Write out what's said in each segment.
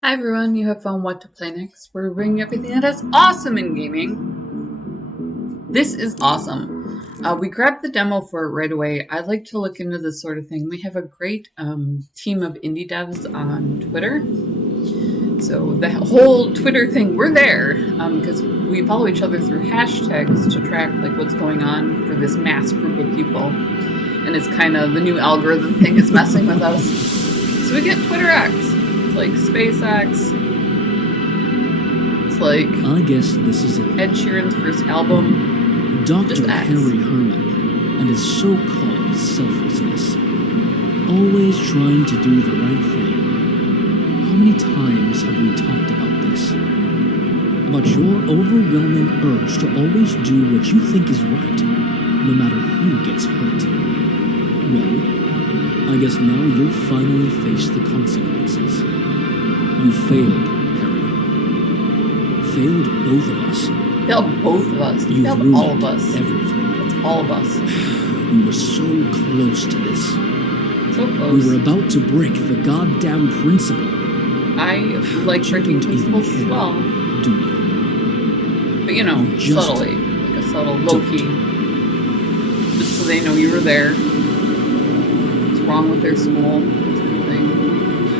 Hi everyone, you have found What to Play Next. We're bringing everything that is awesome in gaming. This is awesome. We grabbed the demo for it right away. I like to look into this sort of thing. We have a great team of indie devs on Twitter. So the whole Twitter thing, we're there because we follow each other through hashtags to track like what's going on for this mass group of people. And it's kind of the new algorithm thing is messing with us. So we get Twitter X. Like SpaceX. It's like I guess this is it. Ed Sheeran's first album. Dr. Harry Herman and his so-called selflessness, always trying to do the right thing. How many times have we talked about this? About your overwhelming urge to always do what you think is right, no matter who gets hurt. Well, I guess now you'll finally face the consequences. You failed, Harry. Failed both of us. Failed both of us. You failed all of us. Everything. It's all of us. We were so close to this. So close. We were about to break the goddamn principle. I like breaking principles as well. Do you? But you know, subtly. Like a subtle low-key. Just so they know you were there. What's wrong with their school.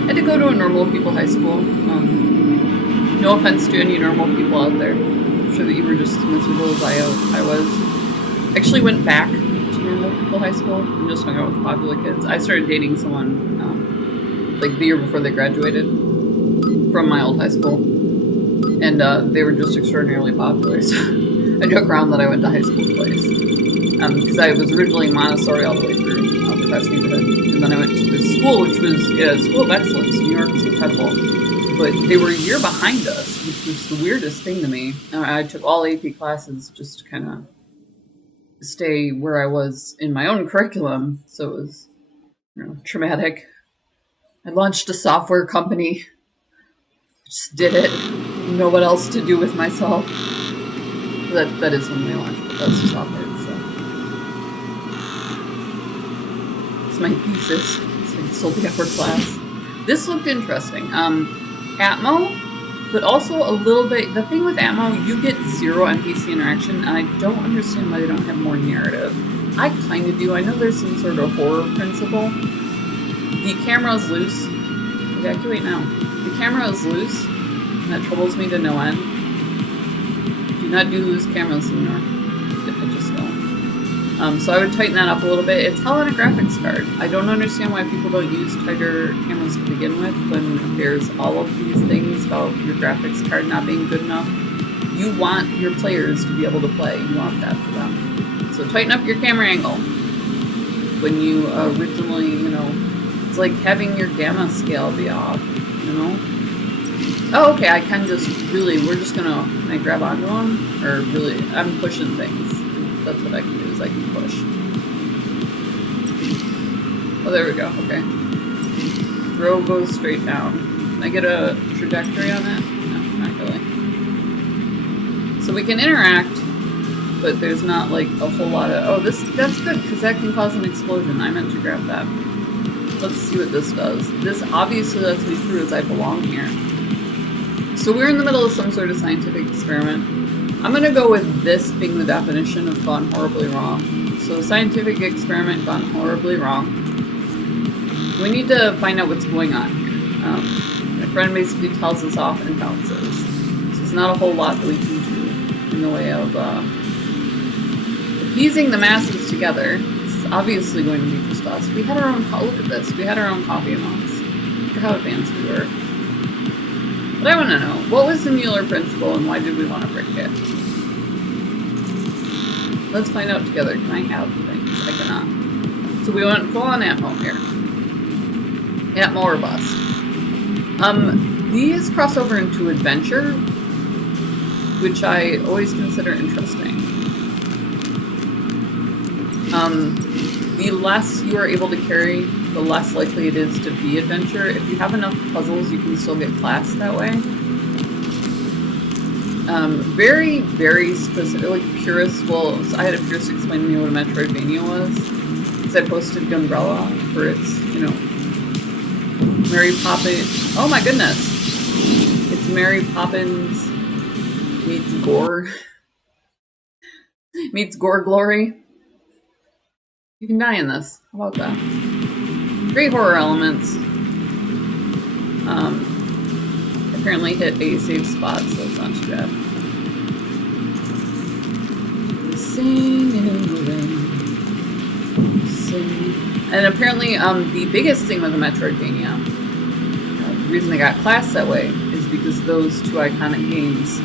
I had to go to a normal people high school. No offense to any normal people out there. I'm sure that you were just as miserable as I was. Actually went back to normal people high school and just hung out with popular kids. I started dating someone like the year before they graduated from my old high school. And they were just extraordinarily popular. So I joke around that I went to high school twice. Because I was originally Montessori all the way through the Crest neighborhood. And then I went to this school, which was a school of excellence. New York was incredible. But they were a year behind us, which was the weirdest thing to me. I took all AP classes just to kind of stay where I was in my own curriculum. So it was, traumatic. I launched a software company. Just did it. Didn't know what else to do with myself. That is when we launched, but that's the software. My thesis. So I sold the upper class. This looked interesting. Atmo, but also a little bit. The thing with Atmo, you get zero NPC interaction, and I don't understand why they don't have more narrative. I kind of do. I know there's some sort of horror principle. The camera is loose. Evacuate now. The camera is loose, and that troubles me to no end. Do not do loose cameras in New York. I just don't. So I would tighten that up a little bit. It's hell on a graphics card. I don't understand why people don't use tighter cameras to begin with when there's all of these things about your graphics card not being good enough. You want your players to be able to play. You want that for them. So tighten up your camera angle. When you originally, it's like having your gamma scale be off, Oh, okay, I can just really, can I grab onto them? Or really, I'm pushing things. That's what I can do, is I can push. Oh, there we go, okay. Throw goes straight down. Can I get a trajectory on it? No, not really. So we can interact, but there's not like a whole lot of, that's good, because that can cause an explosion. I meant to grab that. Let's see what this does. This obviously lets me through as I belong here. So we're in the middle of some sort of scientific experiment. I'm going to go with this being the definition of gone horribly wrong. So scientific experiment gone horribly wrong. We need to find out what's going on here. My friend basically tells us off and bounces. So there's not a whole lot that we can do in the way of appeasing the masses together. This is obviously going to be just us. We had our own, look at this, we had our own coffee amounts. Look at how advanced we were. But I want to know, what was the Muller principle and why did we want to break it? Let's find out together. Can I have things? I cannot. So we went full on Atmo here. Atmo or bust. These cross over into adventure, which I always consider interesting. The less you are able to carry, the less likely it is to be adventure. If you have enough puzzles, you can still get class that way. Very, very specific, like purists will, so I had a purist explain to me what a Metroidvania was, because I posted Gunbrella for its, Mary Poppins. Oh my goodness! It's Mary Poppins meets gore. Meets gore glory. You can die in this. How about that? Great horror elements. Apparently hit a safe spot, so it's not too bad. Sing and sing. And apparently, the biggest thing with the Metroidvania, the reason they got classed that way, is because those two iconic games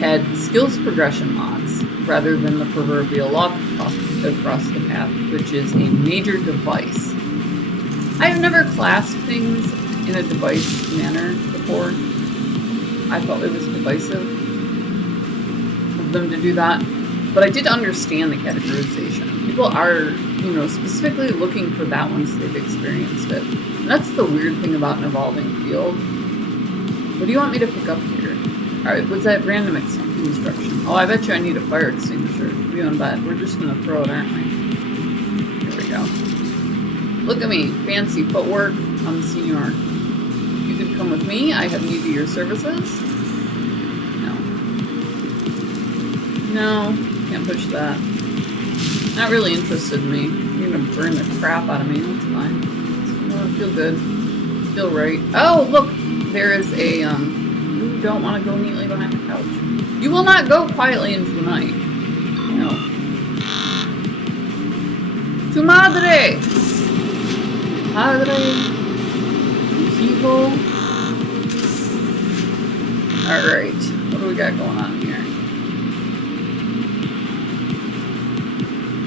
had skills progression logs rather than the proverbial log across the path, which is a major device. I've never classed things in a device manner before. I felt it was divisive of them to do that, but I did understand the categorization. People are, specifically looking for that once they've experienced it. And that's the weird thing about an evolving field. What do you want me to pick up here? Alright, what's that random instruction? Oh, I bet you I need a fire extinguisher. We don't bet. We're just gonna throw it, aren't we? Here we go. Look at me. Fancy footwork. I'm the senior. You could come with me. I have need of your services. No, can't push that. Not really interested in me. You're gonna burn the crap out of me. That's fine. Feel good. Feel right. Oh, look! There is a, you don't want to go neatly behind the couch. You will not go quietly into the night. No. Tu madre! Padre! Hijo! Alright. What do we got going on here?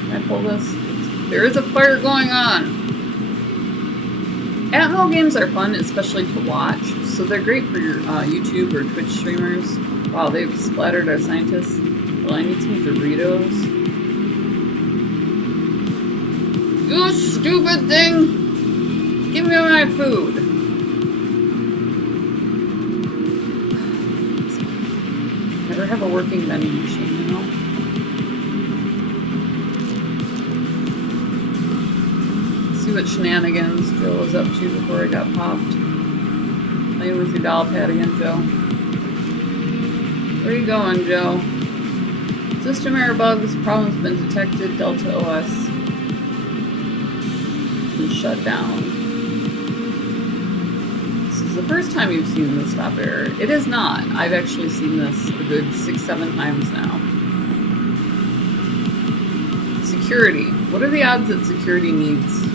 Can I pull this? There is a fire going on! Atmo games are fun, especially to watch, so they're great for your YouTube or Twitch streamers. Wow, they've splattered our scientists. Well, I need some Doritos. You stupid thing! Give me my food! Never have a working vending machine, you know? See what shenanigans Joe was up to before he got popped. Playing with your doll pad again, Joe. Where are you going, Joe? System error bugs, problems been detected, Delta OS been shut down. This is the first time you've seen the stop error. It is not. I've actually seen this a good 6-7 times now. Security. What are the odds that security needs,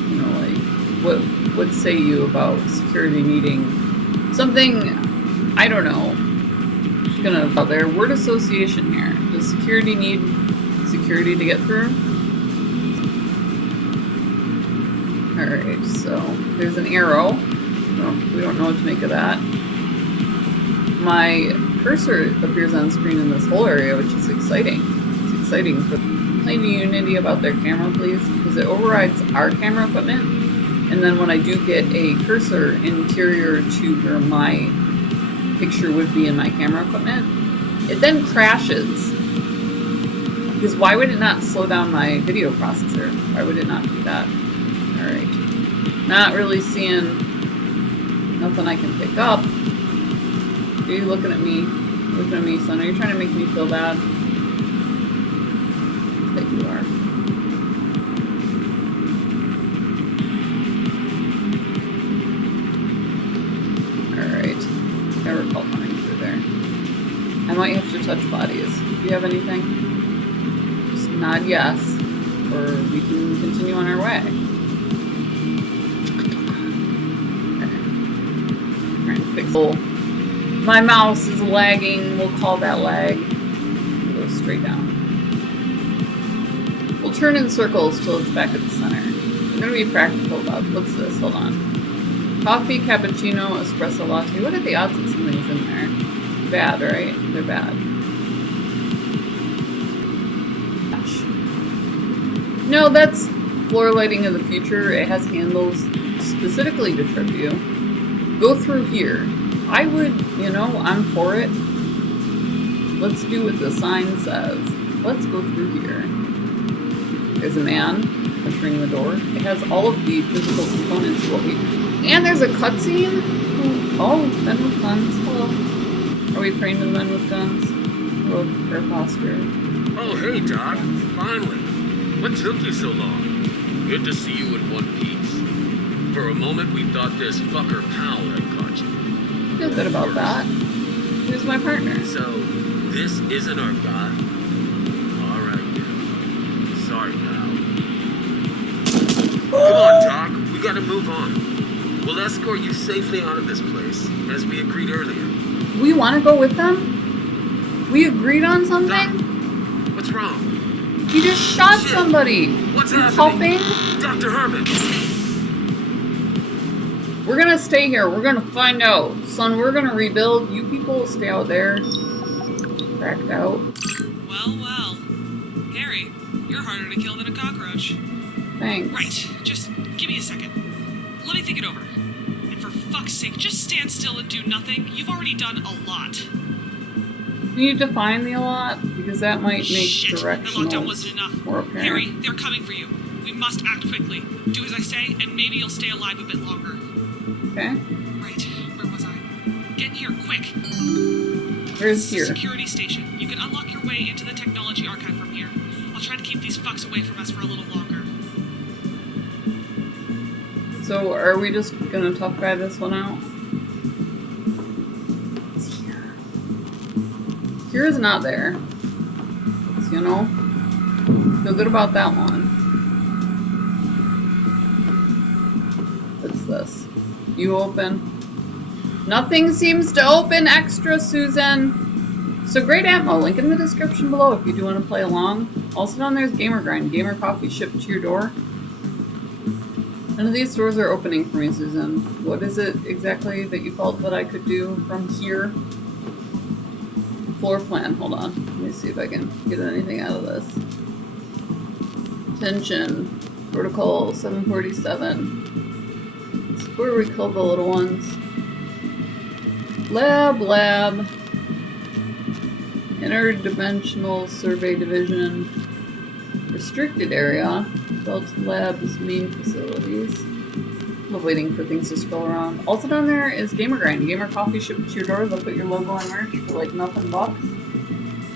what say you about security needing something, I don't know. Just gonna out there. Word association here. Does security need security to get through? Alright, so there's an arrow. We don't know what to make of that. My cursor appears on screen in this whole area, which is exciting. It's exciting for Explain to Unity about their camera, please, because it overrides our camera equipment. And then when I do get a cursor interior to where my picture would be in my camera equipment, it then crashes. Because why would it not slow down my video processor? Why would it not do that? Alright. Not really seeing nothing I can pick up. Are you looking at me? Looking at me, son? Are you trying to make me feel bad? I bet you are. I recall coming through there. I might have to touch bodies. Do you have anything? Just nod yes, or we can continue on our way. Okay. Trying to fix it. My mouse is lagging. We'll call that lag. Go straight down. We'll turn in circles till it's back at the center. I'm gonna be practical about what's this? Hold on. Coffee, cappuccino, espresso latte. What are the odds that something's in there? Bad, right? They're bad. Gosh. No, that's floor lighting of the future. It has handles specifically to trip you. Go through here. I would, I'm for it. Let's do what the sign says. Let's go through here. There's a man entering the door. It has all of the physical components of what we... And there's a cutscene. Oh, that was fun. guns? Hello. Are we praying to the men with guns? Hello, prayer posture. Oh, hey, Doc. Finally. What took you so long? Good to see you in one piece. For a moment, we thought this fucker Powell had caught you. Feel good about that. Who's my partner? So, this isn't our guy? Alright, then. Sorry, pal. Come on, Doc. We gotta move on. We'll escort you safely out of this place, as we agreed earlier. We want to go with them? We agreed on something? Doc, what's wrong? You just shot Shit. somebody. What's You're happening? helping? Dr. Herman! We're gonna stay here. We're gonna find out. Son, we're gonna rebuild. You people stay out there. Cracked out. Well, well. Harry, you're harder to kill than a cockroach. Thanks. Right, just give me a second. Let me think it over. And for fuck's sake, just stand still and do nothing. You've already done a lot. Can you define the a lot? Because that might make Shit, the lockdown directional wasn't enough. more apparent. Harry, they're coming for you. We must act quickly. Do as I say, and maybe you'll stay alive a bit longer. Okay. Right, where was I? Get in here, quick. Where's This is here? a security station. You can unlock your way into the technology archive from here. I'll try to keep these fucks away from us for a little longer. So, are we just gonna tough guy this one out? It's here. Here is not there. So, you know? Feel good about that one. What's this? You open. Nothing seems to open extra, Susan. So great ammo. Link in the description below if you do want to play along. Also down there is Gamer Grind. Gamer coffee shipped to your door. None of these doors are opening for me, Susan. What is it exactly that you felt that I could do from here? Floor plan. Hold on. Let me see if I can get anything out of this. Tension. Protocol 747. It's where we kill the little ones. Lab. Interdimensional Survey Division. Restricted area. Delta Labs main facilities. I'm waiting for things to scroll around. Also down there is Gamer Grind. Gamer coffee shipped to your door. They'll put your logo on merch for like nothing bucks.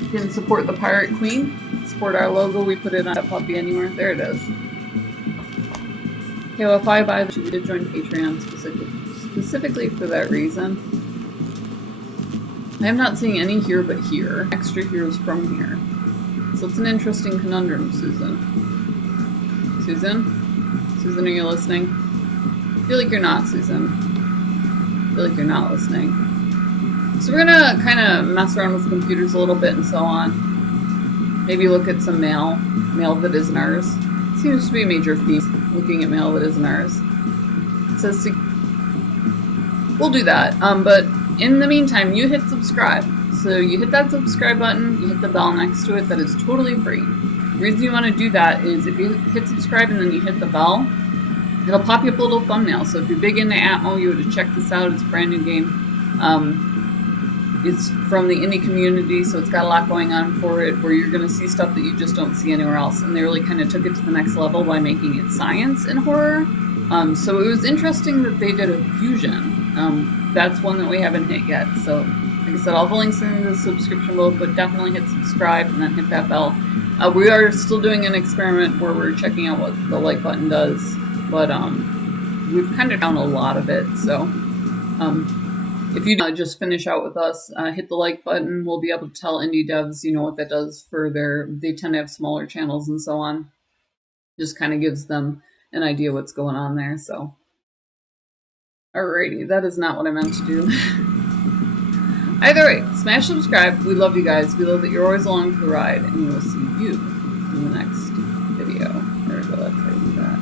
You can support the Pirate Queen. Support our logo. We put it on a puppy anywhere. There it is. Okay, well, if I buy, we did join Patreon specifically for that reason. I am not seeing any here but here. Extra heroes from here. So it's an interesting conundrum, Susan. Susan? Susan, are you listening? I feel like you're not, Susan. I feel like you're not listening. So we're gonna kind of mess around with computers a little bit and so on. Maybe look at some mail that isn't ours. Seems to be a major theme, looking at mail that isn't ours. It says we'll do that. But in the meantime, you hit subscribe. So you hit that subscribe button, you hit the bell next to it. That is totally free. The reason you want to do that is if you hit subscribe and then you hit the bell, it'll pop you up a little thumbnail. So if you're big into Atmo, you would check this out. It's a brand new game. It's from the indie community, so it's got a lot going on for it, where you're going to see stuff that you just don't see anywhere else. And they really kind of took it to the next level by making it science and horror. So it was interesting that they did a fusion. That's one that we haven't hit yet. So like I said, all the links in the subscription below, but definitely hit subscribe and then hit that bell. We are still doing an experiment where we're checking out what the like button does, but we've kind of done a lot of it. So if you just finish out with us, hit the like button. We'll be able to tell indie devs, you know, what that does for they tend to have smaller channels and so on. Just kind of gives them an idea what's going on there. So, alrighty, that is not what I meant to do. Either way, smash subscribe. We love you guys. We love that you're always along for the ride, and we will see you in the next video. There we go. That's how you do that.